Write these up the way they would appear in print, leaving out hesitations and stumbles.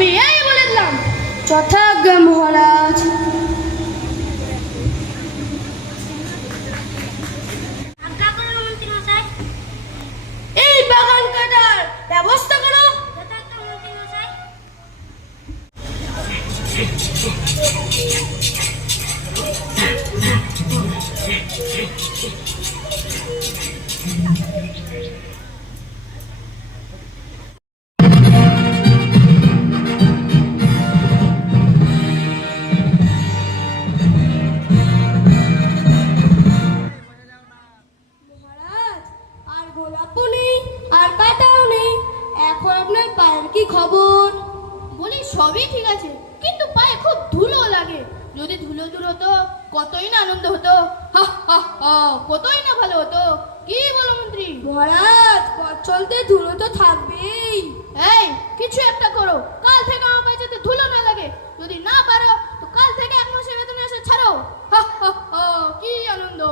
আমি এই বলে দিলাম। যথাজ্ঞা মহারাজ। এই বাগান কাটার ব্যবস্থা করো। গোলাপও নেই আর কাটাও নেই। এখন আপনার পায়ের কি খবর? বলি সবই ঠিক আছে, কিন্তু পায়ে খুব ধুলো লাগে। যদি ধুলো দূর হতো কতই না আনন্দ হতো, কতই না ভালো হতো। কি বলো মন্ত্রী? মহারাজ, পথ চলতে ধুলো তো থাকবেই। এই কিছু একটা করো, কাল থেকে আমার পায়ে যাতে ধুলো না লাগে। যদি না পারো তো কাল থেকে 1 মাসের বেতন এসে ছাড়ো। কি আনন্দ।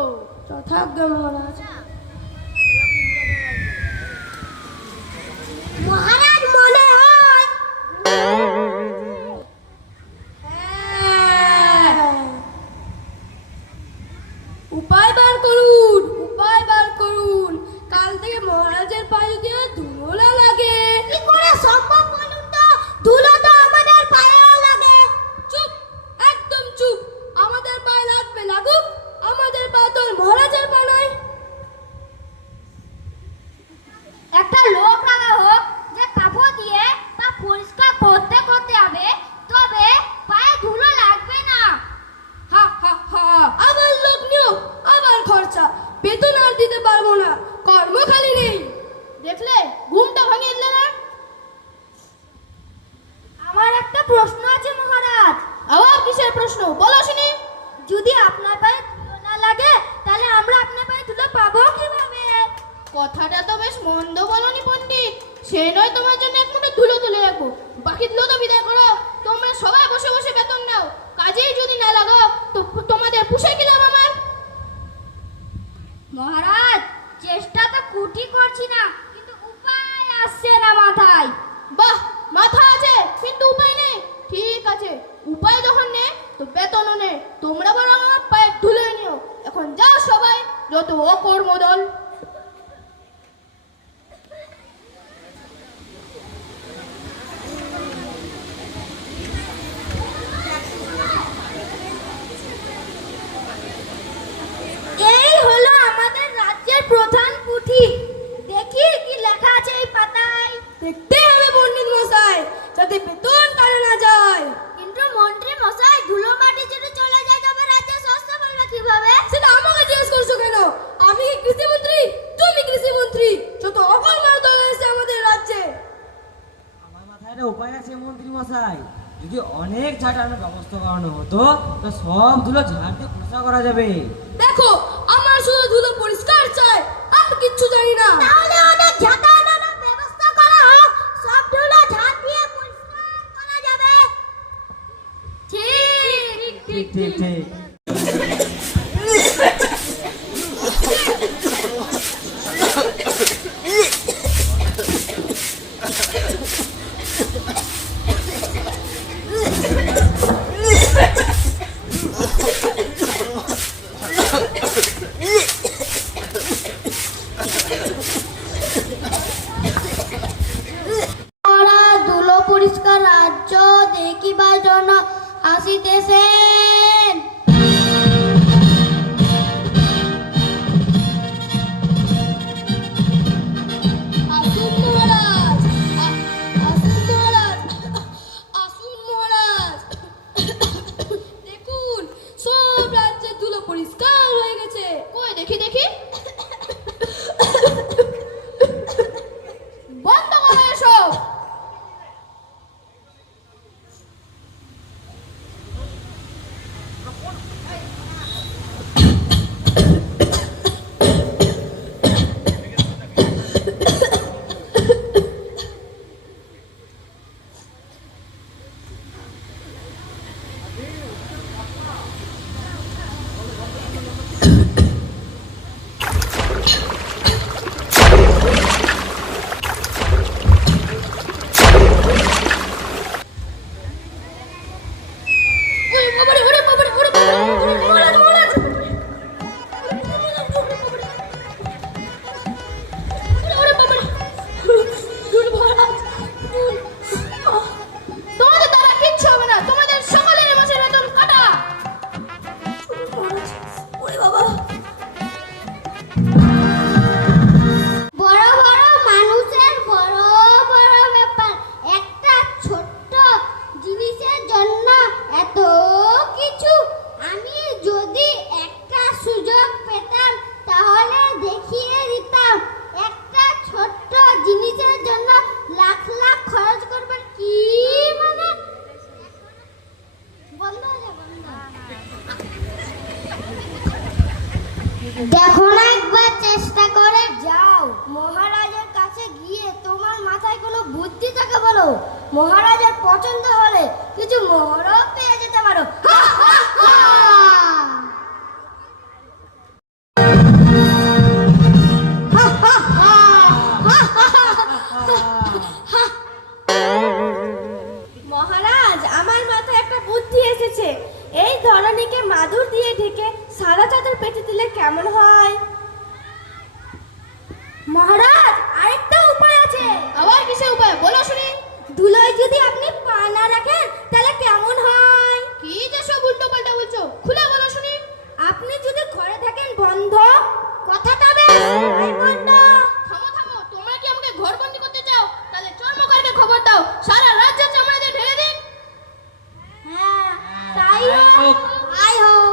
তথাজ্ঞা মহারাজ। মহারাজ, মনে হয় উপায় বার করুন, উপায় বার করুন। কাল থেকে মহারাজের পায়ে যদি ধুলো না লাগে। কি করে সম্ভব বলুন তো? ধুলো তো আমাদের পায়েও লাগে। চুপ, একদম চুপ। আমাদের পায়ে লাগবে, লাগুক। আমাদের পা তো মহারাজের পা নয়। একটা লোক লাগা হোক যে কাপড় দিয়ে তা পরিষ্কার করতে করতে হবে, তবে পায়ে ধুলো লাগবে না। আবার লোক নিয়োগ, আবার খরচা, বেতন আর দিতে পারবো না। কর্ম খালি নেই। দেখলে ঘুমটা ভাঙিয়ে দিলে না? আমার একটা প্রশ্ন আছে মহারাজ। আবার কিসের প্রশ্ন? বলো শুনি। যদি আপনার পায়ে ধুলো না লাগে তাহলে আমরা আপনার পায়ে ধুলো পাবো কিভাবে? কথাটা তো বেশ মন্দ বলনি পণ্ডিত। সে নয় তোমার জন্য 1 মুঠো ধুলো তুলে রাখবো, বাকি ধুলো তো বিদায় করো। তোমরা সবাই বসে বসে বেতন নাও, কাজেই যদি না লাগো তো তোমাদের পুষে গেলাম আমার। মহারাজ, চেষ্টা তো কুটি করছি না, কিন্তু উপায় আসছে না মাথায়। বাহ, মাথা আছে কিন্তু উপায় নেই। ঠিক আছে, উপায় যখন নেই তো বেতনও নেই। তোমরা বরং আমার পায়ে ধুলে নিও। এখন যাও সবাই, যত অকর্মদল। প্রধান পুঁথি, দেখি কি লেখা আছে এই পাতায়। দেখতে হবে পণ্ডিত মশাই, যাতে বেতন কাটে না যায়। কিন্তু মন্ত্রী মশাই, ধুলো মাটি যদি চলে যায় তবে রাজ্য সস্তা করবে কিভাবে? সেটা আমাকে জিজ্ঞেস করছো কেন? আমি কি কৃষি মন্ত্রী? তুমি কৃষি মন্ত্রী। যত অকর্মার দল এসেছে আমাদের রাজ্যে। আমার মাথায় একটা উপায় আছে মন্ত্রী মশাই। যদি অনেক ঝাঁটানোর ব্যবস্থা করানো হতো তো সব ধুলো ঝাড় দিয়ে পরিষ্কার করা যাবে। দেখো, আমার শুধু ধুলো পরিষ্কার চাই, আর কিচ্ছু জানি না। তাহলে অনেক ঝাঁটানোর ব্যবস্থা করা হোক, সব ধুলো ঝাড় দিয়ে পরিষ্কার করা যাবে। ঠিক ঠিক ঠিক ঠিক। পরিষ্কার রাজ্য দেখিবার জন্য আসিতেছেন। আসুন মহারাজ, আসুন মহারাজ, আসুন মহারাজ। দেখুন, সব রাজ্যের ধুলো পরিষ্কার হয়ে গেছে। কই দেখি দেখি। বন্ধ করো এসব। মহারাজের পছন্দ হলে কিছু মোহরও পেয়ে যেতে পারো। মহারাজ, আমার মাথায় একটা বুদ্ধি এসেছে। এই ধরনীকে মাদুর দিয়ে ঢেকে সাদা চাদর পেতে দিলে কেমন হয়? মহারাজ, আরেকটা উপায় আছে। আবার কিসের উপায় বলো শুনি। ধুলোয় যদি আপনি পা না রাখেন তাহলে কেমন হয়? কি যে সব উল্টো পাল্টা বলছো, খুলে বলো শুনি। আপনি যদি ঘরে থাকেন বন্ধ, কথাটা বেশ বন্ধ। থামো থামো, তোমরা কি আমাকে ঘর বন্দি করতে চাও? তাহলে চর্মকারকে খবর দাও, সারা রাজ্যে চামড়া দিয়ে ঢেলে দিন। হ্যাঁ, তাই হোক, তাই হোক।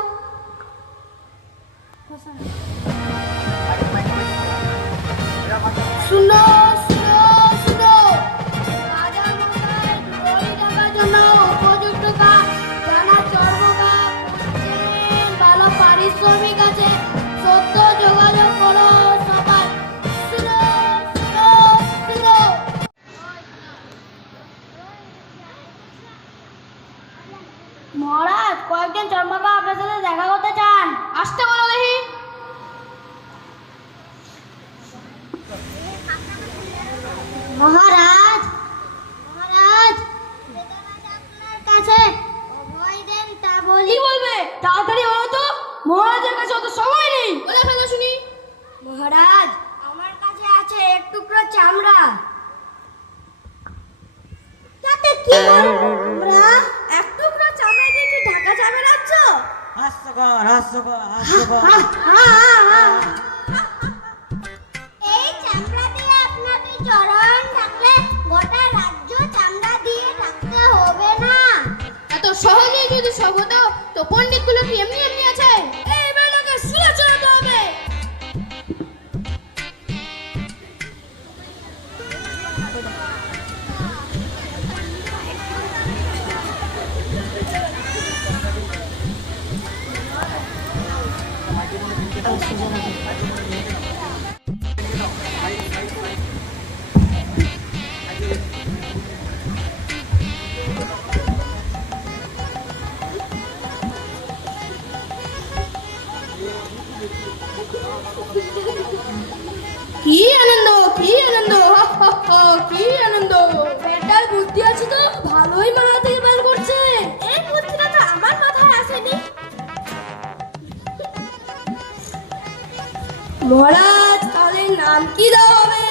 শুনো শুনো শুনো, রাজা মশাই দড়ি টাকার জন্য উপযুক্ত কাজ জানা চর্মকার খুঁজছেন, ভালো পারিশ্রমিক আছে, সত্য যোগাযোগ করো সবাই। শুনো শুনো শুনো। মহারাজ, কয়েকজন চর্মকার আপনার সাথে দেখা করতে চান। আসতে বলো দেখি। মহারাজ, মহারাজ, আপনার কাছে অভয় দেন তা বলি। কি বলবে? তাড়াতাড়ি বলো তো, মহারাজের কাছে অত সময় নেই। বলে ফেলো শুনি। মহারাজ, আমার কাছে আছে এক টুকরো চামড়া। তাতে কি বলবো আমরা? এক টুকরো চামড়া দিয়ে কি ঢাকা যাবে রাজ্য? হাস্যকর হাস্যকর হাস্যকর। এই চামড়া দিয়ে আপনাকে চরণ ঢাকলে গোটা রাজ্য চামড়া দিয়ে ঢাকতে হবে না। এত সহজেই যদি সব হতো তো পণ্ডিতগুলো কি এমনি এমনি আছে? এই বেলাকে শিরা চড়াতে হবে। কি আনন্দ, কি আনন্দ, হা, হা, হা, কি আনন্দ। বেটার বুদ্ধি আছে তো, ভালোই মাথা থেকে বের করছে। এই বুদ্ধিটা তো আমার মাথায় আসেনি। মহারাজ, তাহলে নাম কি দেওয়া হবে?